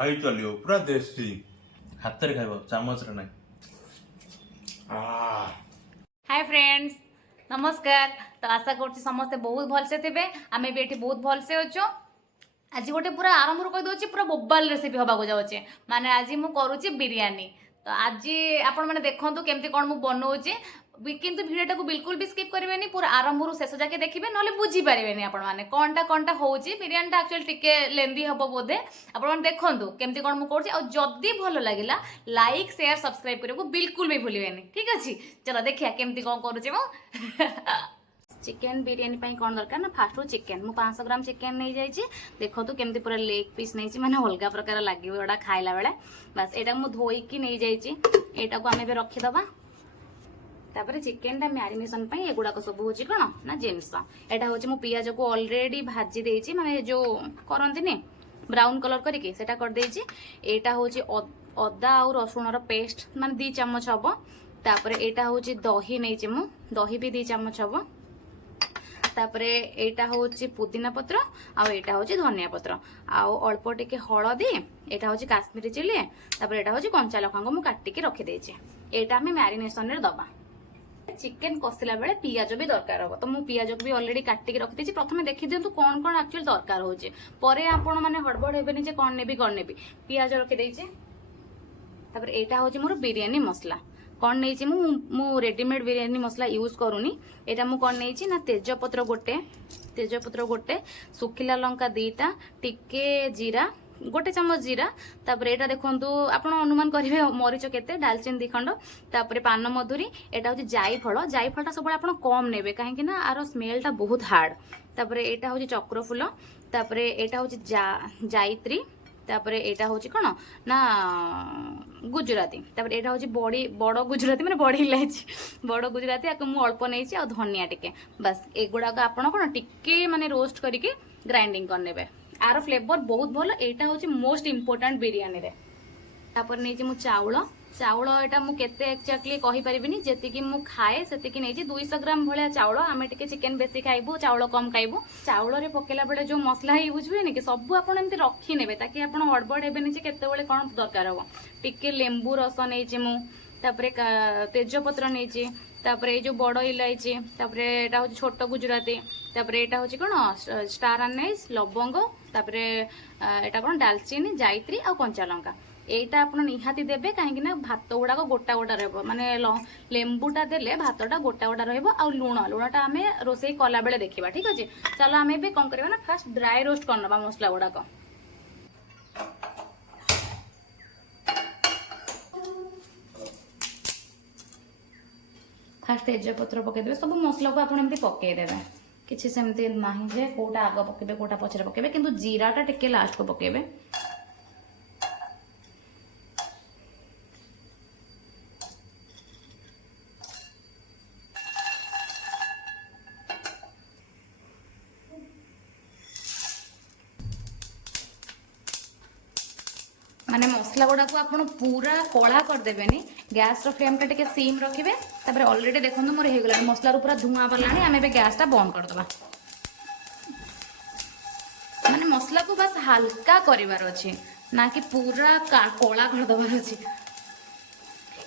खाई चलियो पूरा देसी हाथ रे खाइबो चामच रे नहीं। हाय फ्रेंड्स नमस्कार। तो आशा करछि समस्ते बहुत भलसे थे आम भी ये बहुत भलसे अच्छो। आज गोटे पूरा आरंभ कही दूसरी पूरा मोबाइल रेसिपी हवा जाऊे माने आज मुझे करुच्ची बिरयानी। तो आज आपण मैंने देखूँ केमती कौन मुझे बनाऊे किंतु भिडियो को बिल्कुल भी स्किप करेंगे पूरा आरंभ शेष जाके देखिए ना बुझीपारे आपण मैंने कौनटा हूँ बिरयानी एक्चुअली टिके लेंदी हम बोधे आपण देखूँ केमती कौन मुझे जदि भल लगे लाइक शेयर सब्सक्राइब करने को बिल्कुल भी भूलें। ठीक अच्छे चलो देखिए केमती कौन करुचे मो चिकेन बिरयानी कौन दरकार ना फास्ट चिकेन मु 500 ग्राम चिकेन नहीं जाइए देखो तो केमती पूरा लेग पीस नहीं माने अलग प्रकार लगे एटा खाइला बेले बस एटा मु धोईकी नहीं जाइए एटा को आम रखीदबा। तापर चिकेन टा मैरिनेशन पे एगुड़ाक सब हूँ कौन ना जिनस एटा हूँ मु पियाज को ऑलरेडी भाजी देइछि माने जो करंती ब्राउन कलर करके सेटा कर देइछि। एटा हूँ अदा और रसुण पेस्ट माने 2 चम्मच हम। तापर एटा हूँ दही नहीं मु दही भी 2 चम्मच हम। तापर एटा हूँ पुदीना पत्र आटा हूँ धनिया पत्र आउ अल्प टिके हलदी एटा हूँ काश्मीरी चिली तापर एटा हूँ कंचा लଙ୍କା को मु काटिके रखी देइछि। एटा हमें मैरिनेशन रे दबा। चिकेन कषिला बेले पियाज भी दरकार हम तो मु पियाज को भी ऑलरेडी काटिके रखी देइछि। प्रथमे देखि दियंतु कोन कोन एक्चुअली दरकार होचे परे आपण माने हड़बड़ हेबेनी जे कोन नेबी पियाज रखी देइछि। तापर एटा हूँ मोर बिरयानी मसला कौन नहीं मु रेडीमेड बिरयानी मसला यूज करूनी एटा मु कौन नहीं ना तेजपत्र गोटे सुखिला लंका 2टा टिके जीरा 1 चम्मच जीरा तापर एटा देखंतु आपण अनुमान करिवे मरीच केते डालचीन 2 खंड तापर पान मधुरी एटा होची जायफलटा सब आपण कम नेबे काहे ना आरो स्मेलटा बहुत हार्ड। तापर एटा होची चक्र फूल तापर एटा होची जायत्री तापर एटा होची कोन ना गुजराती तापर एटा होची बड़ गुजराती माने बड़ी इलायची बड़ गुजराती आक मु अल्प नैछि आ धनिया टिके बस एगुडा को आपण कोन टिके माने रोस्ट करके ग्राइंडिंग करनेबे आर फ्लेवर बहुत भल। एटा होची मोस्ट इंपोर्टेंट बिरयानी रे। तापर नैछि मु चाउल एटा मु केते एक्जेक्टली कहि परिबिनी जेतिकी मु खाए सेतिकी नैछि 200 ग्राम भलिया चाउल आमे टिके चिकेन बेसी खाइबो चाउल कम खाइबो। चाउल रे पकेला बेले जो मसला यूज हुए नि कि सब आपण एमती रखी नेबे ताकि आपण हड़बड़ हेबेनी जे केते बेले कोन दरकार हो। टिके लेंबू रस नैछि मु तापर तेजपत्र नैछि तापर ए जो बड़ इलायची तापर एटा होछि छोट गुजराती तापर एटा होछि कोन स्टार अनाइस लवंग तापर एटा कोन दालचीनी जायत्री आ कंचा लंका एटा आपण निहाती देबे काहे ना भात गुडा को गोटा गोटा रहबो माने लेंबूटा देले भातटा गोटा गोटा रहबो आ लुणटा आमे रोसई कला बेले देखिबा। ठीक अछि चलो आमे बे कोन करबा ना फास्ट ड्राई रोस्ट करनबा मसला गुडा को। फास्ट तेजपत्र पकई देबे सब मसला को आपण एमती पकई देबे किछि सेमती नाही जे कोटा आग पकेबे कोटा पछरे पकेबे किंतु जीराटा टिके लास्ट को पकेबे। माने मसला गुडा को आपण पूरा कला कर देबेनी गैस रो फ्लेम टा टिके सिम रखिबे। तापर ऑलरेडी देखंतु मोर हे गला मसला रो पूरा धुआं बलानी आमे बे गैस टा बंद कर दबा। माने मसला को बस हल्का करिवार अछि ना कि पूरा कला कर दबार अछि।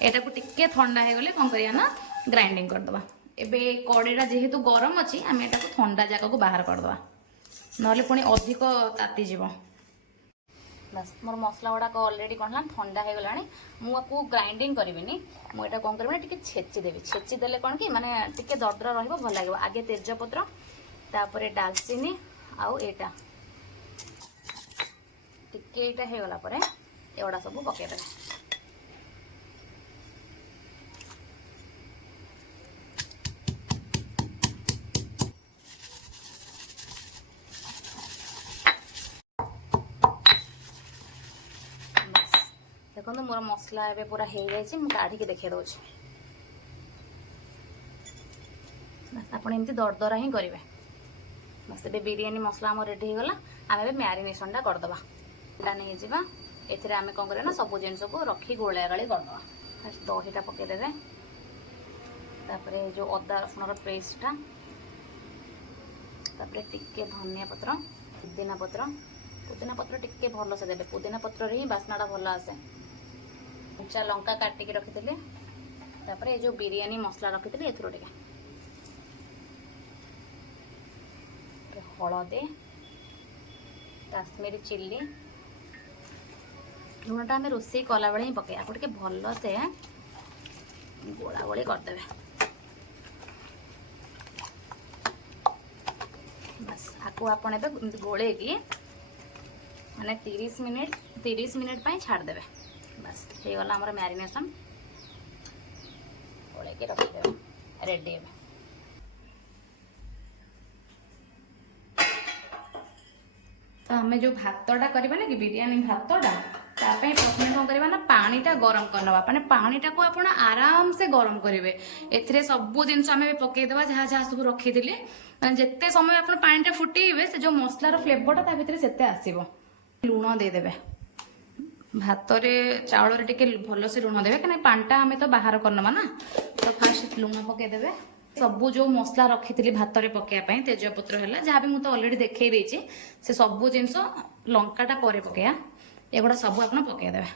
एटा को टिके ठंडा हे गले कोन करिया ना ग्राइंडिंग कर दबा। एबे कड़ीटा जेहेतु गरम अछि आमे एटा को ठंडा जागा को बाहर कर दबा नले पुनी अधिक ताती जीवो। बस मोर मसला गुड़ाक ऑलरेडी कौन ठंडा हो गला मुझे ग्राइंडिंग करी मुझे कौन करी टे छेची देवी छेची देले कौन कि माने टिके दरदरा रहिबो भल लागिबो। आगे तेजपत्र तापर डालचीनी आउ एटा टिके एटा हे गला परे एवडा सब पके देबे। देखो मोर मसला एबे पूरा हो जाए मुझे काढ़ी देखे दूसरी बस आप एमती दरदरा ही करेंगे। बस ए बिरयानी मसला आम रेडी हो गला आम मैरिनेशन करदे नहीं जावा एथे आम कौन करें ना सब जिन को रखी गोलिया गाड़ी करदे। फास्ट दहीटा पकईदे तापर जो अदा रसुण पेस्टा तापर टिके धनिया पत्र पुदीना पत्र पुदीना पत्र टिके भल से देबे, पुदीना पत्र रे ही बास्नाटा भल आसे। कच्चा लंका काटिकी रखिथिले, तापर ए जो बिरयानी मसला रखिथिले एथरो टिके हलदी, काश्मीरी चिल्ली, लुणटा आम रोषे कला बेले ही पके आपको टे भल से गोला गोली करदे। बस आपको आपन गोले की माने 30 मिनिट छाड़देवे। बस हो गला आमर मैरिनेशन, गोले की रखिदेवे रेडी। तो आम जो भातटा करवा ना कि बिरयानी भातटा तापाई प्रथम कौन करवा ना पानीटा गरम करनवा। माने पानीटा को आपण आराम से गरम करेंगे। एथिरे सबू जिनस आम पकईदेवा जहाँ जहाँ सब रखीदे मैंने जिते समय आप पानीटा फुटेबे से जो मसलार फ्लेवरटा भितर से आसो। लुण देदेवे भात चाउल टिके भल से लुण देवे कहीं पानीटा आम तो बाहर करनवा ना। तो फास्ट लुण पकईदेवे सबू जो मसला रखी भात में पकड़ापी तेजपत्र है जहाँ भी मुझे अलरेडी देखई देछि से सबू जिनस लंकाटा पर पकड़ा एगुड़ा सब आप पकईदेवे।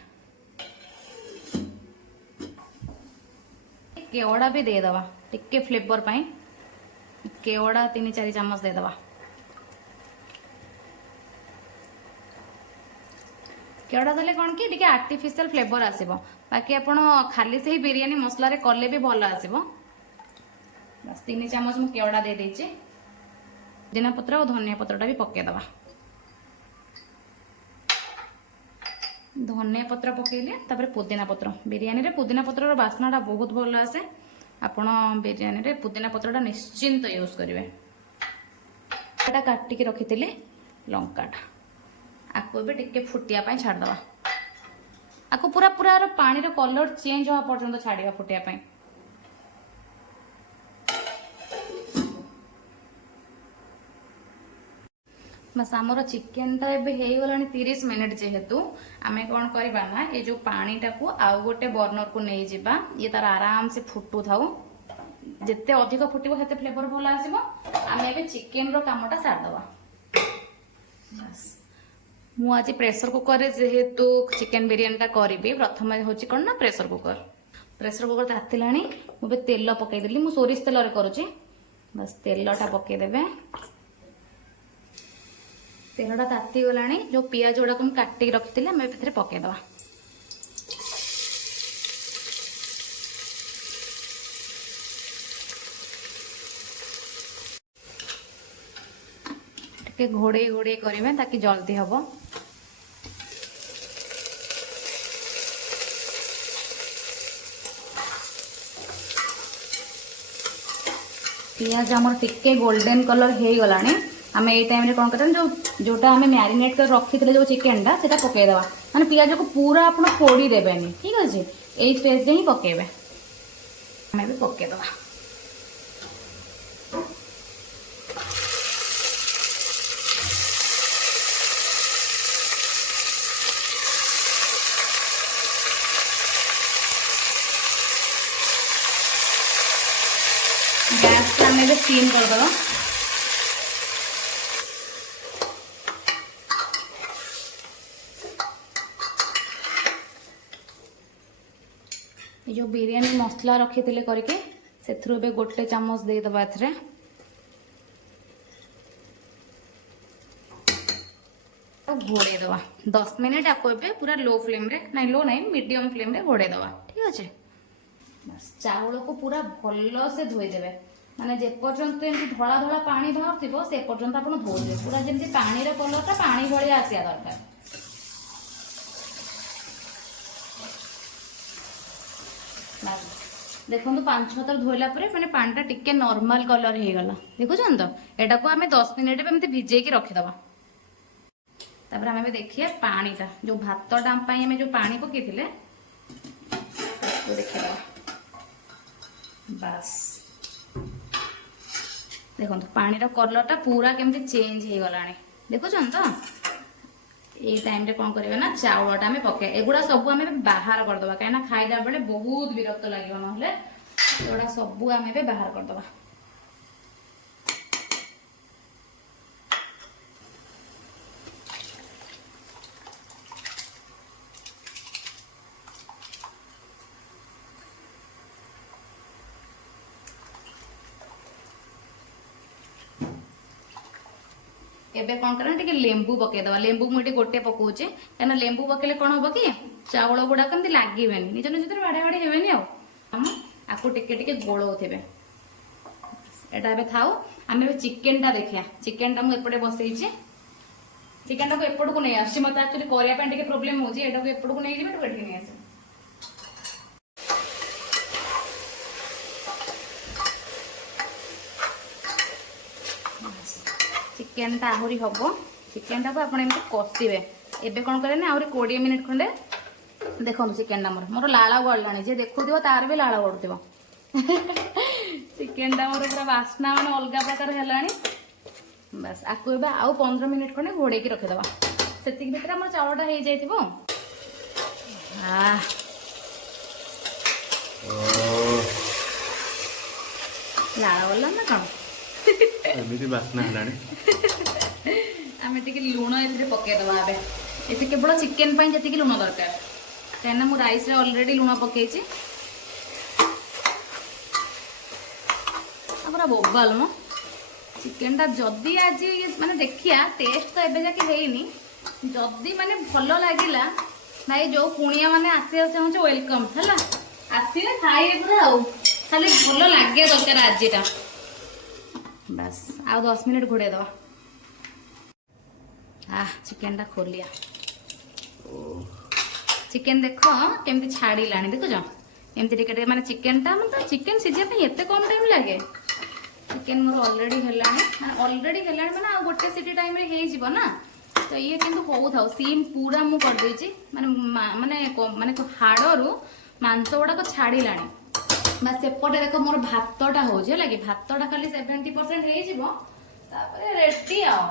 केवड़ा भी देदेवा टिके फ्लेवर पाई, केवड़ा 3-4 चामच देदेवा। केवड़ा देले कौन कि टिके आर्टिफिशियल फ्लेवर आसीबो, बाकी आपण खाली से ही बिरयानी मसला रे कले भी भल आसीबो। बस 3 चामच मु केवड़ा दे देछि, पुदीना पत्र और धनिया पत्रटा भी पकईदेवा। धनिया पत्र पकईले तापर पुदीना पत्र, बिरयानी रे पुदीना पत्र बास्नाटा बहुत भल आसे। आपण बिरयानी रे पुदीना पत्रटा निश्चिंत यूज करेंगे। एटा काटिकी रखिथिले लंकाटा आपको भी टिके फुटिया पाई छाड़दवा। आपको पूरा पूरा पानी रो कलर चेंज होवा पर्यंत छाड़िया फुटिया पाई। बस आमर चिकेनटा हो गला 30 मिनिट जेहेतु आम कौन करवा ना ये जो पानीटा को आउ गोटे बर्नर को नहीं जावा, ये तार आराम से फुटू थाउ। जिते अधिक फुटो से फ्लेवर भल आसो। आम ए चिकेन रो कामटा सारदवा। बस मु आज प्रेसर कुकर रे जेहेतु चिकेन बिरयानीटा करी प्रथम हूँ कौन ना प्रेसर कुकर तातिलाणी मुझे तेल पकईदेली। मु सोरिष तेल रे करुची। बस तेलटा पकईदेवे, तेलटा ताती गलानी जो पियाज गुड़ा को काटिक रखी आम ए पकईदवा। टे घोड़े घोड़े करेंगे ताकि जल्दी हम। पियाज आमर टिके गोल्डन कलर हो गला आम ये टाइम कौन कर जोटा आम मैरिनेट कर रखी जो चिकेनटा से पकईदेवा। माने पियाज को पूरा आप पोड़ी देवेनि, ठीक अच्छे यही स्टेज ही पकईबे। आम भी पकईदेवा। गैस आम ए स्टीम करदे। जो बिरयानी मसला रखी थे करके से गोटे चामच देदेवा। घोड़े दवा 10 मिनिट आपको पूरा लो फ्लेम रे नहीं लो नहीं मीडियम फ्लेम रे घोड़े दवा, ठीक अच्छे। बस चाउल को पूरा भल से धोईदेवे। माने जे पर्यंत धला धला पानी बाहर थी से पर्यंत आप धोदे पूरा जमी पानी कलरटा पानी भाई आसा दरकार। देखो 5-6 थर धोला मैंने पानीटा टिके नॉर्मल कलर हो गला देखुन। तो यहाँ को आम 10 मिनिट एमती भिजेकी रखीदबा। तापर आम देखिए पानीटा जो भातटा आम जो पानी पकई देखिए। बस देखो पानी कलरटा पूरा केमती चेंज हो गला देखुन। तो ये टाइम रे कौन करेंगे ना चाउलटा आम पके एगुड़ा सब आम बाहर करदे कहीं खाइला बेले बहुत विरक्त लगे ना एगुड़ा सब आम बाहर करदे। ଏବେ କ'ଣ କରିବା ଟିକେ ଲେମ୍ବୁ ପକେଇଦବା। ଲେମ୍ବୁ ମୁଁ ଏଠି ଗୋଟେ ପକଉଛି, କାହିଁକିନା ଲେମ୍ବୁ ପକେଇଲେ କ'ଣ ହବ କି ଚାଉଳ ଗୁଡାକ ଏମିତି ଲାଗିବେନି, ନିଜ ନିଜ ଭିତରେ ବାଡା ବାଡି ହେବେନି। ଆଉ ଆକୁ ଟିକେ ଟିକେ ଗୋଳଉଥିବେ। ଏଟା ଏବେ ଥାଉ, ଆମେ ଏବେ ଚିକେନଟା ଦେଖିବା। ଚିକେନଟା ମୁଁ ଏପଟେ ବସେଇଛି, ଚିକେନଟାକୁ ଏପଟକୁ ନେଇ ଆସୁଛି। ମତେ ଆକ୍ଚୁଆଲି କରିବା ପାଇଁ ଟିକେ ପ୍ରୋବ୍ଲେମ ହଉଛି, ଏଟାକୁ ଏପଟକୁ ନେଇଯିବେ, ଏଟାକୁ ଏଠିକି ନେଇ ଆସିବେ। ଚିକେନଟା ଆହୁରି ହବ, ଚିକେନଟାକୁ ଆପଣ ଏମିତି କଷିବେ। ଏବେ କ'ଣ କରିବେ ନା ଆହୁରି 20 ମିନିଟ୍ ଖଣ୍ଡେ ଦେଖନ୍ତୁ। ଚିକେନଟା ମୋର ଲାଳ ଗଳିଲାଣି, ଯିଏ ଦେଖୁଥିବ ତାର ବି ଲାଳ ଗଡୁଥିବ। ଚିକେନଟା ମୋର ପୁରା ବାସ୍ନା ମାନେ ଅଲଗା ପ୍ରକାର ହେଲାଣି। ବାସ୍ ଆକୁ ଏବେ ଆଉ 15 ମିନିଟ୍ ଖଣ୍ଡେ ଘୋଡେଇକି ରଖିଦେବା। ସେତିକି ଭିତରେ ଆମର ଚାଉଳଟା ହେଇଯାଇଥିବ। ଲାଳ ଗଲା ନା କ'ଣ? ଏମିତି ବାସ୍ନା ହେଲାଣି। ଆମେ ଟିକେ ଲୁଣ ଏଥିରେ ପକେଇଦବା। ଏବେ ଏଠି କେବଳ ଚିକେନ ପାଇଁ ଯେତିକି ଲୁଣ ଦରକାର, କାହିଁକିନା ମୁଁ ରାଇସ୍ରେ ଅଲରେଡି ଲୁଣ ପକେଇଛି। ପୁରା ବୋବାଲ ମ ଚିକେନଟା। ଯଦି ଆଜି ମାନେ ଦେଖିଆ ଟେଷ୍ଟ ତ ଏବେ ଯାକେ ହେଇନି, ଯଦି ମାନେ ଭଲ ଲାଗିଲା ଭାଇ, ଯୋଉ କୁଣିଆ ମାନେ ଆସିବାକୁ ଚାହୁଁଛି ୱେଲକମ୍ ହେଲା, ଆସିଲେ ଖାଇବେ ପୁରା। ଆଉ ଖାଲି ଭଲ ଲାଗିବା ଦରକାର ଆଜିଟା। ବାସ୍ ଆଉ 10 ମିନିଟ୍ ଘୋଡେଇ ଦବା। ଚିକେନଟା ଖୋଲିଆ। ଚିକେନ ଦେଖ କେମିତି ଛାଡ଼ିଲାଣି, ଦେଖୁଛ? ଏମିତି ଟିକେ ଟିକେ ମାନେ ଚିକେନଟା ମାନେ ଚିକେନ ସିଝିବା ପାଇଁ ଏତେ କମ ଟାଇମ ଲାଗେ। ଚିକେନ ମୋର ଅଲରେଡି ହେଲାଣି ମାନେ ଆଉ ଗୋଟେ ସିଟି ଟାଇମରେ ହେଇଯିବ ନା। ତ ଇଏ କିନ୍ତୁ ହଉଥାଉ, ସିମ୍ ପୁରା ମୁଁ କରିଦେଇଛି। ମାନେ ହାଡରୁ ମାଂସ ଗୁଡାକ ଛାଡ଼ିଲାଣି। ବା ସେପଟେ ଦେଖ ମୋର ଭାତଟା ହଉଛି ହେଲା କି, ଭାତଟା ଖାଲି 70% ହେଇଯିବ, ତାପରେ ରେଡି। ଆଉ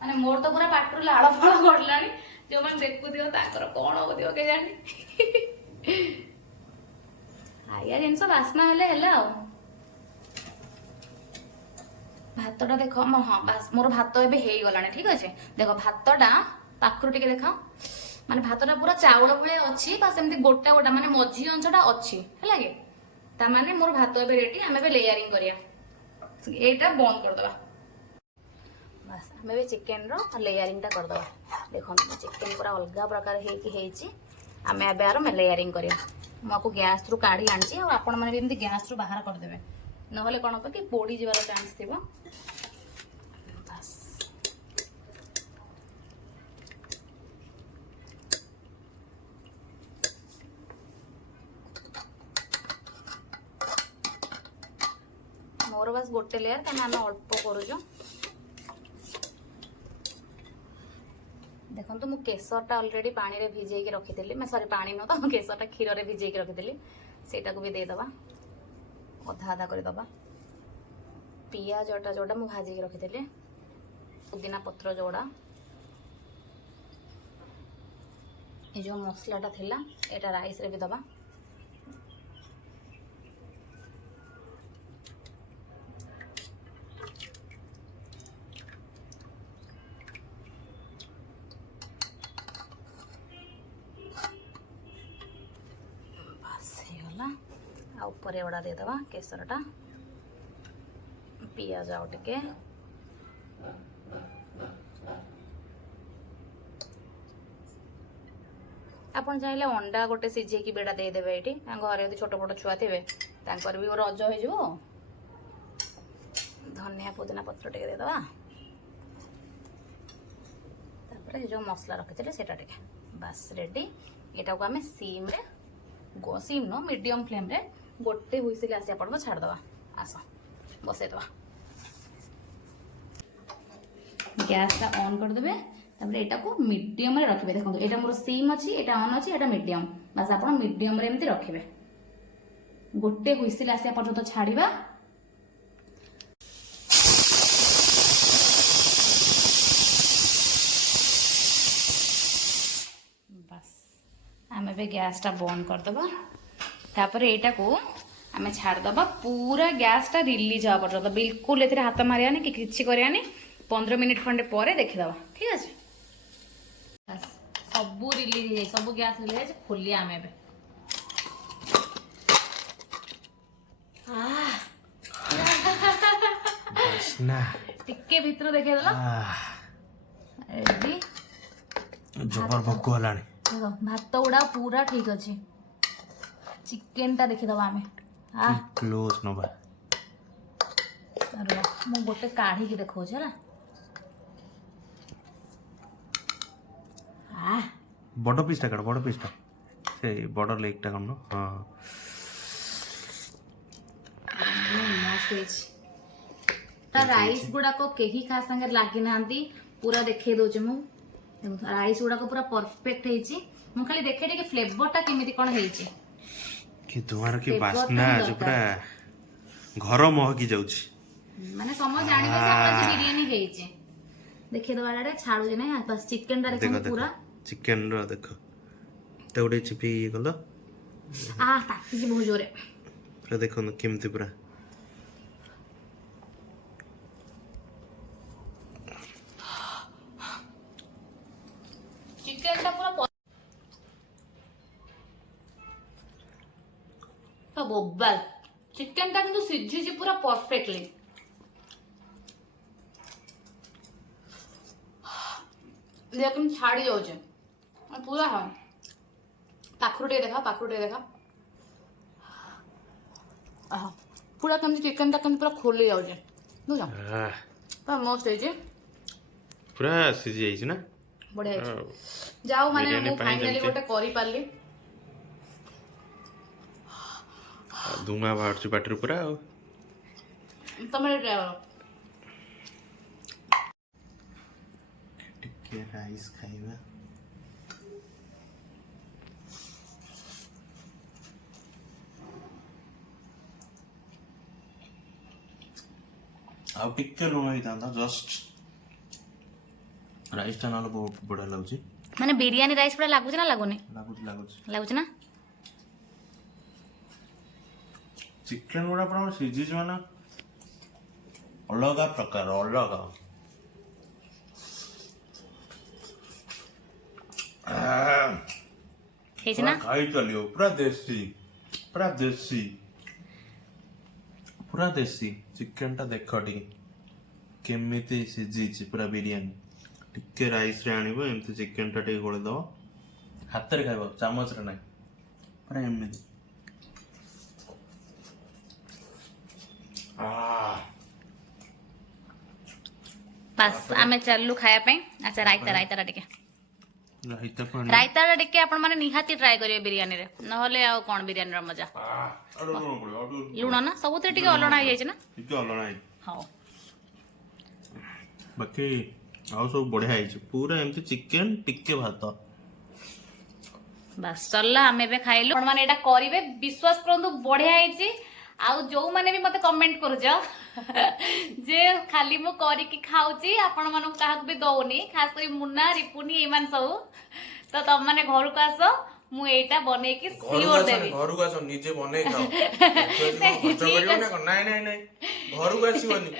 ମାନେ ମୋର ତ ପୁରା ପାଟିରୁ ଲାଳ ଫଳ ଗଡିଲାଣି, ଯୋଉମାନେ ଦେଖୁଥିବ ତାଙ୍କର କ'ଣ ହଉଥିବ କେଜାଣି। ଖାଇବା ଜିନିଷ ବାସ୍ନା ହେଲେ ହେଲା। ଆଉ ଭାତଟା ଦେଖ, ହଁ ବାସ୍ ମୋର ଭାତ ଏବେ ହେଇଗଲାଣି। ଠିକ ଅଛି, ଦେଖ ଭାତଟା ପାଖରୁ ଟିକେ ଦେଖ, ମାନେ ଭାତଟା ପୁରା ଚାଉଳ ଭଳିଆ ଅଛି। ବାସ୍ ଏମିତି ଗୋଟା ଗୋଟା ମାନେ ମଝି ଅଂଶଟା ଅଛି ହେଲା କି। ତାମାନେ ମୋର ଭାତ ଏବେ ରେଡି। ଆମେ ଏବେ ଲେୟାରିଂ କରିବା, ଏଇଟା ବନ୍ଦ କରିଦବା। ବାସ୍ ଆମେ ଏବେ ଚିକେନର ଲେୟାରିଂଟା କରିଦବା। ଦେଖନ୍ତୁ ଚିକେନ ପୁରା ଅଲଗା ପ୍ରକାର ହେଇଛି। ଆମେ ଏବେ ଆର ଲେୟାରିଂ କରିବା। ମୁଁ ଆକୁ ଗ୍ୟାସରୁ କାଢି ଆଣିଛି, ଆଉ ଆପଣମାନେ ବି ଏମିତି ଗ୍ୟାସରୁ ବାହାର କରିଦେବେ, ନହେଲେ କ'ଣ ହବ କି ପୋଡ଼ି ଯିବାର ଚାନ୍ସ ଥିବ। ବାସ୍ ମୋର ବାସ୍ ଗୋଟେ ଲେୟାର, କାରଣ ଆମେ ଅଳ୍ପ କରୁଛୁ। ଦେଖନ୍ତୁ ମୁଁ କେଶରଟା ଅଲରେଡି ପାଣିରେ ଭିଜେଇକି ରଖିଥିଲି, ସରି ପାଣି ନୁହଁ ତ, କେଶରଟା କ୍ଷୀରରେ ଭିଜେଇକି ରଖିଥିଲି। ସେଇଟାକୁ ବି ଦେଇଦବା, ଅଧା ଅଧା କରିଦବା। ପିଆଜଟା ଯୋଉଟା ମୁଁ ଭାଜିକି ରଖିଥିଲି, ପୁଦିନା ପତ୍ର ଯୋଉଟା, ଏ ଯୋଉ ମସଲାଟା ଥିଲା ଏଇଟା ରାଇସ୍ରେ ବି ଦବା। ଆଉ ଉପରେ ଏଗୁଡ଼ା ଦେଇଦେବା କେଶରଟା, ପିଆଜ ଆଉ ଟିକେ, ଆପଣ ଚାହିଁଲେ ଅଣ୍ଡା ଗୋଟେ ସିଝେଇକି ବେଡ଼ା ଦେଇଦେବେ। ଏଇଠି ଘରେ ଯଦି ଛୋଟ ଛୋଟ ଛୁଆ ଥିବେ ତାଙ୍କର ବି ରଜ ହେଇଯିବ। ଧନିଆ ପୁଦିନା ପତ୍ର ଟିକେ ଦେଇଦେବା, ତାପରେ ଯୋଉ ମସଲା ରଖିଥିଲେ ସେଟା ଟିକେ। ବାସ୍ ରେଡି। ଏଟାକୁ ଆମେ ସିମ୍ରେ, ସିମ୍ ନୁହଁ ମିଡ଼ିୟମ୍ ଫ୍ଲେମ୍ରେ ଗୋଟେ ହୁଇସିଲ୍ ଆସିବା ପଡ଼ିବ ଛାଡ଼ିଦେବା। ଆସ ବସେଇଦେବା, ଗ୍ୟାସଟା ଅନ୍ କରିଦେବେ। ତାପରେ ଏଟାକୁ ମିଡ଼ିୟମରେ ରଖିବେ। ଦେଖନ୍ତୁ ଏଇଟା ମୋର ସିମ୍ ଅଛି, ଏଇଟା ଅନ୍ ଅଛି, ଏଇଟା ମିଡ଼ିୟମ୍। ବାସ୍ ଆପଣ ମିଡ଼ିୟମରେ ଏମିତି ରଖିବେ, ଗୋଟେ ହୁଇସିଲ୍ ଆସିବା ପର୍ଯ୍ୟନ୍ତ ଛାଡ଼ିବା। ବାସ୍ ଆମେ ଏବେ ଗ୍ୟାସଟା ବନ୍ଦ କରିଦେବା। ତାପରେ ଏଇଟାକୁ ଆମେ ଛାଡ଼ିଦେବା ପୁରା ଗ୍ୟାସଟା ରିଲିଜ୍ ହେବା ପର୍ଯ୍ୟନ୍ତ। ବିଲକୁଲ ଏଥିରେ ହାତ ମାରିବାନି କି କିଛି କରିବାନି। 15 ମିନିଟ୍ ଖଣ୍ଡେ ପରେ ଦେଖିଦେବା। ଠିକ୍ ଅଛି, ସବୁ ରିଲିଜ୍ ହେଇଯାଇଛି, ସବୁ ଗ୍ୟାସ୍ ରିଲିଜ୍ ହେଇଯାଇଛି। ଖୋଲିବା ଆମେ ଏବେ। ବାସ୍ନା ଟିକେ ଭିତରୁ ଦେଖେଇଦେଲ ରେଡି ଜବର ଭୋକ ହେଲାଣି। ଦେଖ ଭାତ ଗୁଡା ପୁରା ଠିକ ଅଛି। ଚିକେନ ଟା ଦେଖିଦବା ଆମେ। କ୍ଲୋଜ ନବା। ମୁଁ ଗୋଟେ କାଢିକି ଦେଖଉଛି ହେଲା। ବଡ ପିସ୍ ଟା କାଟ, ବଡ ପିସ୍ ଟା ସେ ବଡ ଲେଗ ଟା କଣ? ହଁ ମସ୍ତ ହେଇଛି। ତା ରାଇସ୍ ଗୁଡାକ କେହି କାହା ସାଙ୍ଗରେ ଲାଗି ନାହାନ୍ତି। ପୁରା ଦେଖେଇ ଦଉଛି ମୁଁ। ରାଇସ୍ ଗୁଡାକ ପୁରା ପରଫେକ୍ଟ ହେଇଛି। ମୁଁ ଖାଲି ଦେଖେ ଟିକେ ଫ୍ଲେଭର ଟା କେମିତି କଣ ହେଇଛି। କି ଧୂଆଁର କି ବାସ୍ନା ଯେ ପୁରା ଘର ମହକି ଯାଉଛି। ମାନେ ସମସ୍ତେ ଜାଣିବେ ଯେ ଆମର ଆଜି ବିରିୟାନୀ ହେଇଛି। ଦେଖେଇଦବା ଆଡେ ଛାଡୁଛି ନାଇଁ। ବାସ୍ ଚିକେନ ଟା ଦେଖନ୍ତୁ ପୁରା। ଚିକେନ ର ଦେଖ ତା ଗୋଟେ ଚିପି କଲ ତାତିଛି ବହୁତ ଜୋରେ। ପୁରା ଦେଖନ୍ତୁ କେମିତି ପୁରା ଚିକେନ ଟା ପୁରା ବୋବାଲ। ଚିକେନ ଟା କିନ୍ତୁ ସିଝିଛି ପୁରା ପରଫେକ୍ଟଲି। କେମିତି ଛାଡି ଯାଉଛି ପୁରା। ପାଖରୁ ଟିକେ ଦେଖା, ପାଖରୁ ଟିକେ ଦେଖା। ପୁରା କେମିତି ଚିକେନ ଟା କେମିତି ପୁରା ଖୋଲି ଯାଉଛି ବୁଝ। ପୁରା ମସ୍ତ ହେଇଛି। ପୁରା ସିଝି ଯାଇଛି ନା, ବଢିଆ ହେଇଛି। ଯାଉ ମାନେ ମୁଁ ଫାଇନାଲି ଗୋଟେ କରିପାରିଲି। ଧୂଆଁ ବାହାରୁଛି ପାଟିରୁ ପୁରା। ଆଉ ତମେ ଟ୍ରାଏ କର। ଟିକେ ରାଇସ୍ ଖାଇବା। ଆଉ ଟିକେ ଲୁଣ ହେଇଥାନ୍ତା ଜଷ୍ଟ। ରାଇସ୍ ଟା ନହେଲେ ବହୁତ ବଢିଆ ଲାଗୁଛି। ମାନେ ବିରିୟାନୀ ରାଇସ୍ ପୁରା ଲାଗୁଛି ନା ଲାଗୁନି? ଲାଗୁଛି ଲାଗୁଛି ଲାଗୁଛି ନା। ଚିକେନ ଗୁଡା ପୁରା ସିଝିଛି ମାନେ ଅଲଗା ପ୍ରକାର, ଅଲଗା। ହେଇଛି ନା? ଖାଇ ଚାଲିବ। ପୁରା ଦେଶୀ, ପୁରା ଦେଶୀ, ପୁରା ଦେଶୀ। ଚିକେନ ଟା ଦେଖ ଟିକେ କେମିତି ସିଝିଛି ପୁରା ବିରିୟାନୀ। ଟିକେ ରାଇସ୍ ରେ ଆଣିବ ଏମିତି ଚିକେନ ଟା ଟିକେ ଗୋଳେଇ ଦବ। ହାତରେ ଖାଇବ, ଚାମଚରେ ନାହିଁ। ପୁରା ଏମିତି। ବାସ୍ ଆମେ ଚାଲିଲୁ ଖାଇବା ପାଇଁ। ଆଚ୍ଛା ରାଇତା, ରାଇତାଟା ଟିକେ ରାଇତାଟା ଟିକେ ଆପଣ ମାନେ ନିହାତି ଟ୍ରାଏ କରିବେ ବିରିୟାନୀରେ। ନହେଲେ ଆଉ କଣ ବିରିୟାନୀର ମଜା। ଲୁଣ ନା ସବୁଥିରେ ଟିକେ ଅଲଣା ହେଇଯାଇଛି ନା, ଟିକେ ଅଲଣା ହେଇଛି। ହଉ ବାକି ଆଉ ସବୁ ବଢିଆ ହେଇଛି। ପୁରା ଏମିତି ଚିକେନ ଟିକେ ଭାତ। ବାସ୍ ସରିଲା। ଆମେ ଏବେ ଖାଇଲୁ। ଆପଣ ମାନେ ଏଇଟା କରିବେ, ବିଶ୍ୱାସ କରନ୍ତୁ ବଢିଆ ହେଇଛି। ଆଉ ଯୋଉମାନେ ବି ମତେ କମେଣ୍ଟ କରୁଛ ଯେ ଖାଲି ମୁଁ କରିକି ଖାଉଛି, ଆପଣ ମାନଙ୍କୁ କାହାକୁ ବି ଦଉନି, ଖାସ କରି ମୁନା, ରିପୁନି ଏମାନେ ସବୁ, ତ ତମ ମାନେ ଘରକୁ ଆସ, ମୁଁ ଏଇଟା ବନେଇକି ସିଓର ଦେବି। ଘରକୁ ଆସ, ନିଜେ ବନେଇ ଖାଅ। ନାଇଁ ଘରକୁ ଆସିବନି।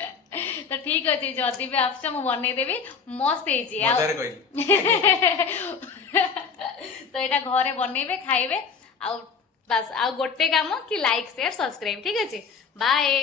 ତ ଠିକ ଅଛି, ଯଦି ବି ଆସୁଛ ମୁଁ ବନେଇଦେବି। ମସ୍ତ ହେଇଛି। ତ ଏଇଟା ଘରେ ବନେଇବେ, ଖାଇବେ। ଆଉ ବାସ୍ ଆଉ ଗୋଟେ କାମ କି ଲାଇକ୍, ସେୟାର, ସବସ୍କ୍ରାଇବ। ଠିକ ଅଛି, ବାଏ।